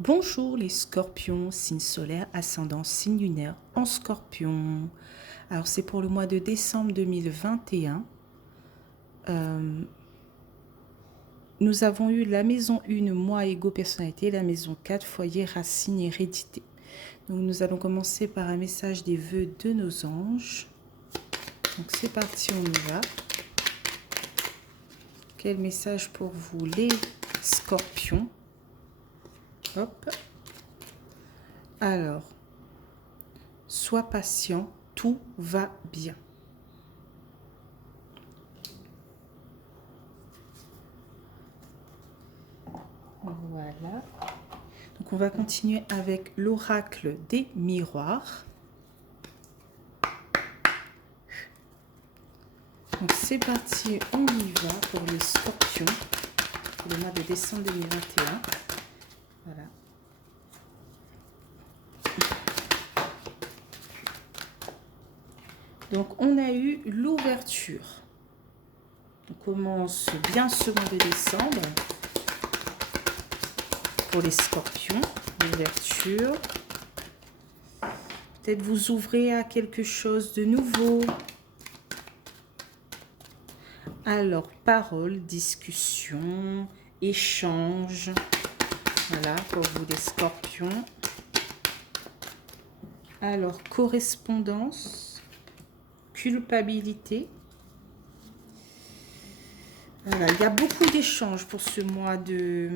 Bonjour les scorpions, signe solaire, ascendant, signe lunaire en scorpion. Alors c'est pour le mois de décembre 2021. Nous avons eu la maison 1, moi, ego, personnalité, la maison 4, foyer, racine, hérédité. Donc nous allons commencer par un message des vœux de nos anges. Donc c'est parti, on y va. Quel message pour vous les scorpions? Hop. Alors, sois patient, tout va bien. Voilà. Donc on va continuer avec l'oracle des miroirs. Donc c'est parti, on y va pour les scorpions pour le mois de décembre 2021. Voilà. Donc on a eu l'ouverture. On commence bien ce mois de décembre pour les scorpions. L'ouverture. Peut-être vous ouvrez à quelque chose de nouveau. Alors, parole, discussion, échange. Voilà, pour vous les scorpions. Alors, correspondance, culpabilité. Voilà, il y a beaucoup d'échanges pour ce mois de...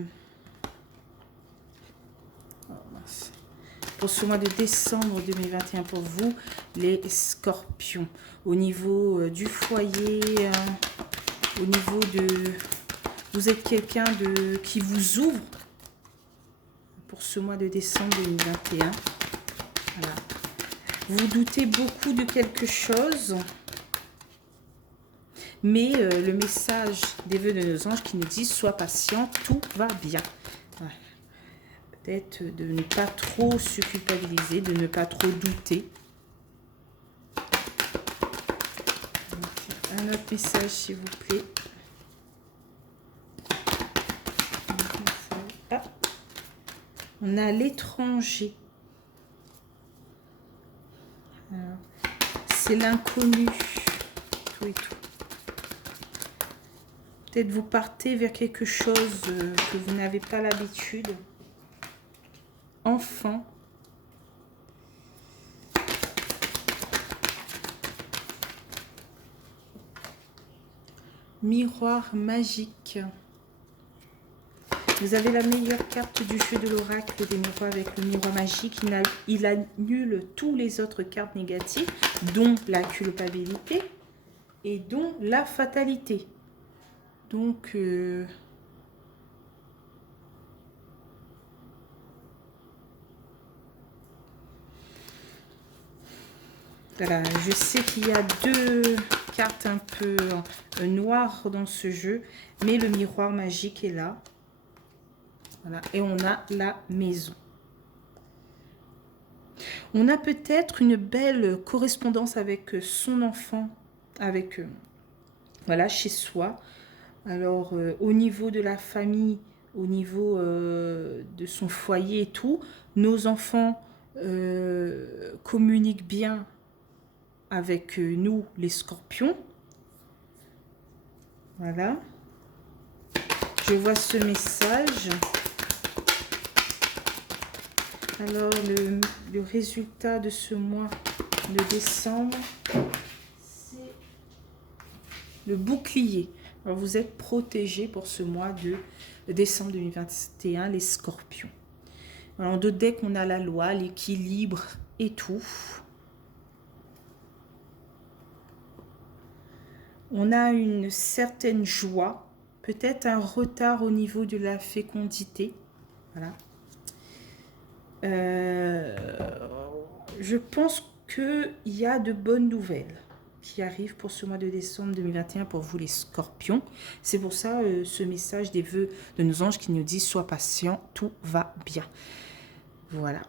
Pour ce mois de décembre 2021 pour vous, les scorpions. Au niveau du foyer, au niveau de... Vous êtes quelqu'un qui vous ouvre pour ce mois de décembre 2021. Voilà. Vous doutez beaucoup de quelque chose, mais le message des vœux de nos anges qui nous dit « Sois patient, tout va bien ». Ouais. Peut-être de ne pas trop se culpabiliser, de ne pas trop douter. Un autre message, s'il vous plaît. Ah. On a l'étranger. C'est l'inconnu. Tout et tout. Peut-être vous partez vers quelque chose que vous n'avez pas l'habitude. Enfant. Miroir magique. Vous avez la meilleure carte du jeu de l'oracle des miroirs avec le miroir magique. Il annule tous les autres cartes négatives, dont la culpabilité et dont la fatalité. Donc, voilà, je sais qu'il y a deux cartes un peu noires dans ce jeu, mais le miroir magique est là. Voilà, et on a la maison. On a peut-être une belle correspondance avec son enfant, avec voilà, chez soi. Alors, au niveau de la famille, au niveau de son foyer et tout, nos enfants communiquent bien avec nous, les scorpions. Voilà. Je vois ce message. Alors, le résultat de ce mois de décembre, c'est le bouclier. Alors, vous êtes protégés pour ce mois de décembre 2021, les scorpions. Alors, en deux decks, on a la loi, l'équilibre et tout. On a une certaine joie, peut-être un retard au niveau de la fécondité. Voilà. Je pense qu'il y a de bonnes nouvelles qui arrivent pour ce mois de décembre 2021 pour vous les scorpions. C'est pour ça ce message des vœux de nos anges qui nous dit « Sois patient, tout va bien ». Voilà.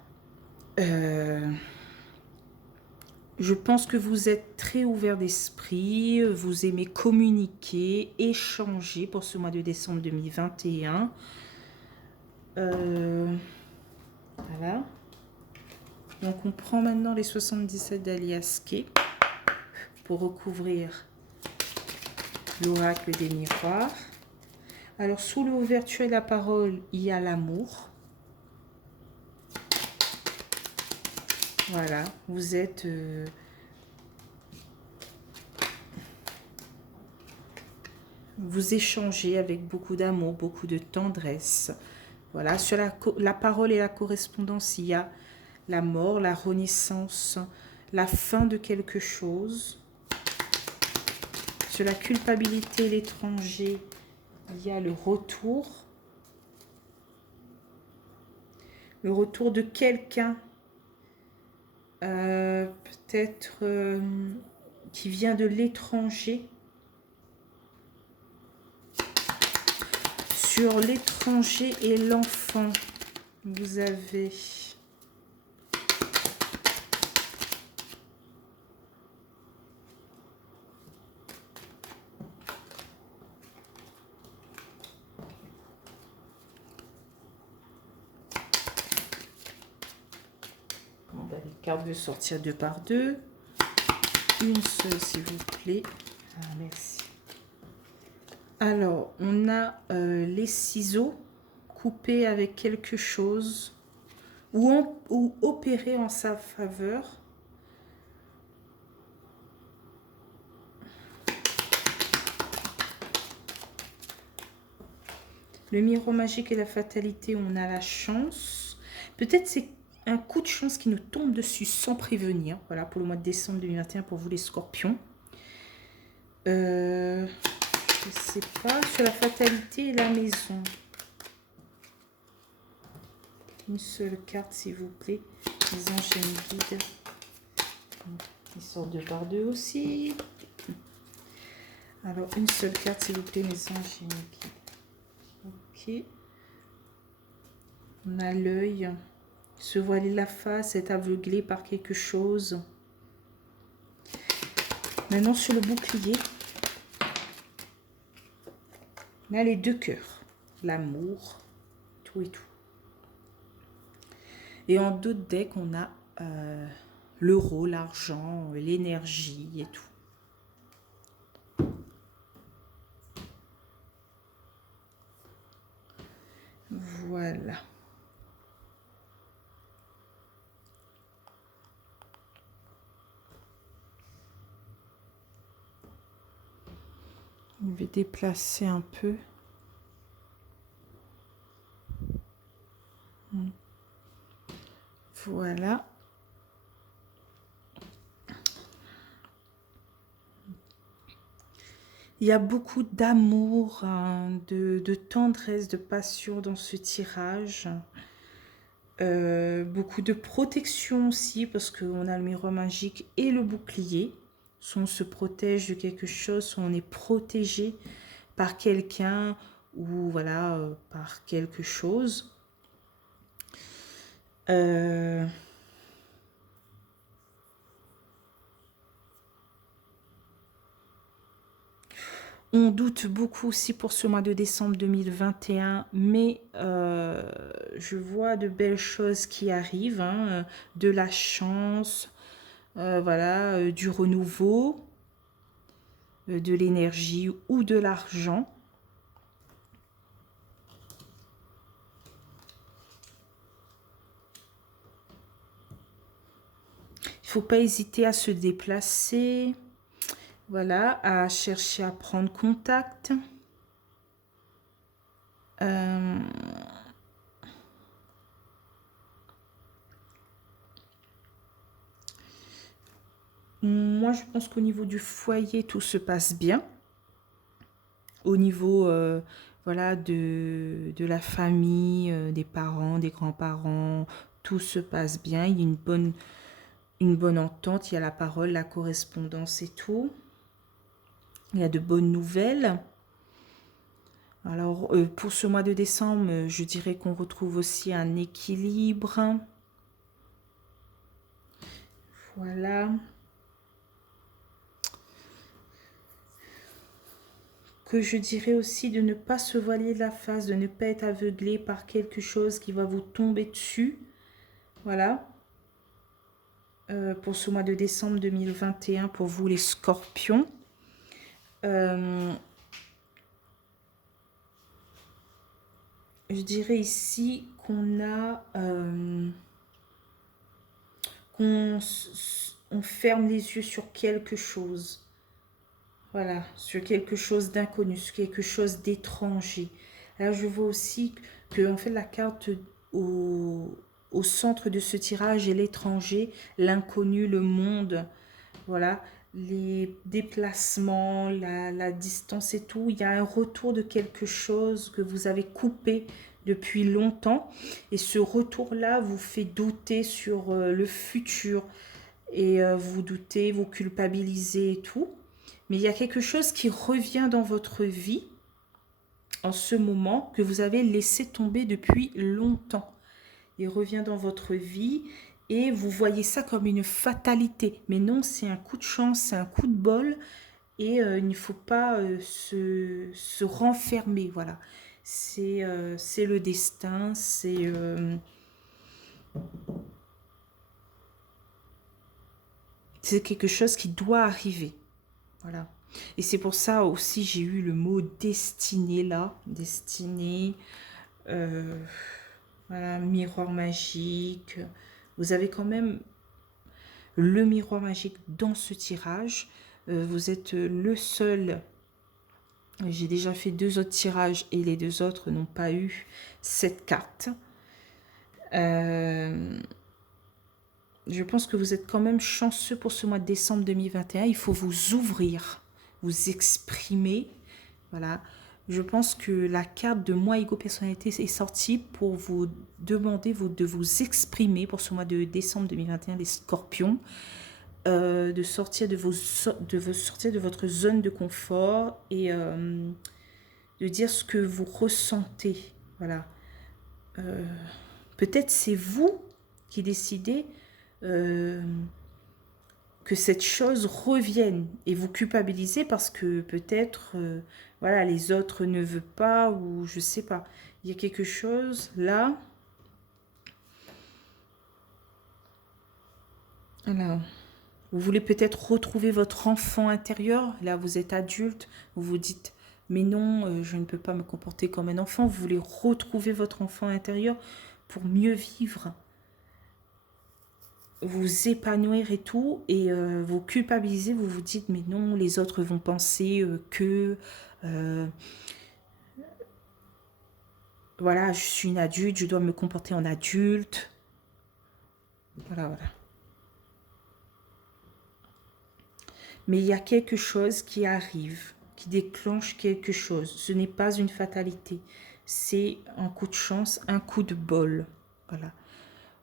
Je pense que vous êtes très ouvert d'esprit, vous aimez communiquer, échanger pour ce mois de décembre 2021. Voilà. Donc, on prend maintenant les 77 d'Alias Kay pour recouvrir l'oracle des miroirs. Alors, sous l'ouverture et la parole, il y a l'amour. Voilà, vous êtes... vous échangez avec beaucoup d'amour, beaucoup de tendresse. Voilà, sur la parole et la correspondance, il y a la mort, la renaissance, la fin de quelque chose. Sur la culpabilité et l'étranger, il y a le retour. Le retour de quelqu'un, peut-être qui vient de l'étranger. Sur l'étranger et l'enfant, vous avez les cartes de sortir 2 par 2. Une seule, s'il vous plaît. Ah, merci. Alors, on a les ciseaux coupés avec quelque chose ou opérés en sa faveur. Le miroir magique et la fatalité, on a la chance. Peut-être c'est un coup de chance qui nous tombe dessus sans prévenir. Voilà, pour le mois de décembre 2021, pour vous les scorpions. Je ne sais pas. Sur la fatalité et la maison. Une seule carte, s'il vous plaît. Les anges et les guides. Ils sortent 2 par 2 aussi. Alors, une seule carte, s'il vous plaît, mes anges et mes guides. Ok. On a l'œil. Se voiler la face, être aveuglé par quelque chose. Maintenant, sur le bouclier, on a les 2 cœurs. L'amour, tout et tout. Et en d'autres decks, on a l'euro, l'argent, l'énergie et tout. Voilà. Je vais déplacer un peu. Voilà. Il y a beaucoup d'amour, hein, de tendresse, de passion dans ce tirage. Beaucoup de protection aussi, parce qu'on a le miroir magique et le bouclier. Soit on se protège de quelque chose, soit on est protégé par quelqu'un ou voilà, par quelque chose. On doute beaucoup aussi pour ce mois de décembre 2021, mais je vois de belles choses qui arrivent, hein, de la chance, voilà, du renouveau, de l'énergie ou de l'argent. Il ne faut pas hésiter à se déplacer, voilà, à chercher à prendre contact. Moi, je pense qu'au niveau du foyer, tout se passe bien. Au niveau voilà, de la famille, des parents, des grands-parents, tout se passe bien. Il y a une bonne entente, il y a la parole, la correspondance et tout. Il y a de bonnes nouvelles. Alors, pour ce mois de décembre, je dirais qu'on retrouve aussi un équilibre. Voilà. Que je dirais aussi de ne pas se voiler la face, de ne pas être aveuglé par quelque chose qui va vous tomber dessus. Voilà. Pour ce mois de décembre 2021, pour vous les scorpions. Je dirais ici qu'on a... on ferme les yeux sur quelque chose. Voilà, sur quelque chose d'inconnu, sur quelque chose d'étranger. Là, je vois aussi que en fait, la carte au centre de ce tirage est l'étranger, l'inconnu, le monde. Voilà, les déplacements, la distance et tout. Il y a un retour de quelque chose que vous avez coupé depuis longtemps. Et ce retour-là vous fait douter sur le futur. Et vous doutez, vous culpabilisez et tout. Mais il y a quelque chose qui revient dans votre vie en ce moment que vous avez laissé tomber depuis longtemps. Il revient dans votre vie et vous voyez ça comme une fatalité. Mais non, c'est un coup de chance, c'est un coup de bol et il ne faut pas se renfermer. Voilà. C'est le destin, c'est quelque chose qui doit arriver. Voilà. Et c'est pour ça aussi j'ai eu le mot destinée là. Destinée. Voilà, miroir magique. Vous avez quand même le miroir magique dans ce tirage. Vous êtes le seul. J'ai déjà fait 2 autres tirages et les 2 autres n'ont pas eu cette carte. Je pense que vous êtes quand même chanceux pour ce mois de décembre 2021. Il faut vous ouvrir, vous exprimer. Voilà. Je pense que la carte de moi, Ego Personnalité, est sortie pour vous demander de vous exprimer pour ce mois de décembre 2021, les scorpions. De sortir de votre zone de confort et de dire ce que vous ressentez. Voilà. Peut-être c'est vous qui décidez que cette chose revienne et vous culpabilisez parce que peut-être voilà, les autres ne veulent pas ou je sais pas. Il y a quelque chose là. Alors, vous voulez peut-être retrouver votre enfant intérieur. Là, vous êtes adulte. Vous vous dites, mais non, je ne peux pas me comporter comme un enfant. Vous voulez retrouver votre enfant intérieur pour mieux vivre. Vous épanouir et tout. Et vous culpabilisez. Vous vous dites, mais non, les autres vont penser que... voilà, je suis une adulte. Je dois me comporter en adulte. Voilà, voilà. Mais il y a quelque chose qui arrive, qui déclenche quelque chose. Ce n'est pas une fatalité. C'est un coup de chance, un coup de bol. Voilà.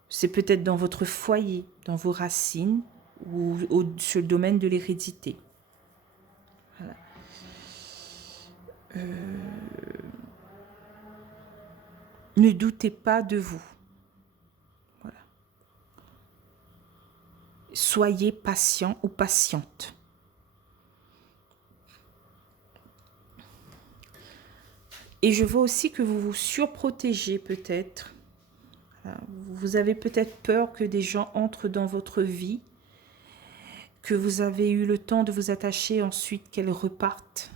C'est peut-être dans votre foyer, dans vos racines ou sur le domaine de l'hérédité. Voilà. Ne doutez pas de vous. Voilà. Soyez patient ou patiente. Et je vois aussi que vous vous surprotégez peut-être. Voilà. Vous avez peut-être peur que des gens entrent dans votre vie, que vous avez eu le temps de vous attacher, ensuite qu'elles repartent.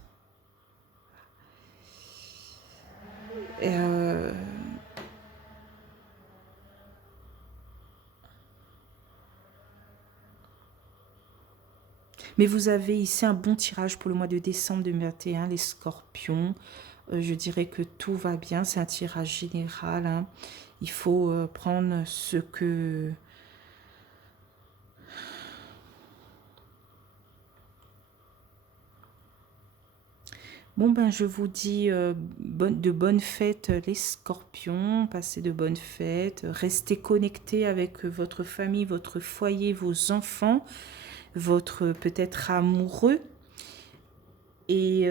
Mais vous avez ici un bon tirage pour le mois de décembre 2021, les scorpions. Je dirais que tout va bien, c'est un tirage général. Hein. Il faut prendre ce que... Bon, ben, je vous dis de bonnes fêtes, les scorpions. Passez de bonnes fêtes. Restez connectés avec votre famille, votre foyer, vos enfants, votre peut-être amoureux. Et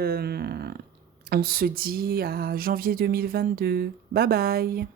on se dit à janvier 2022. Bye bye.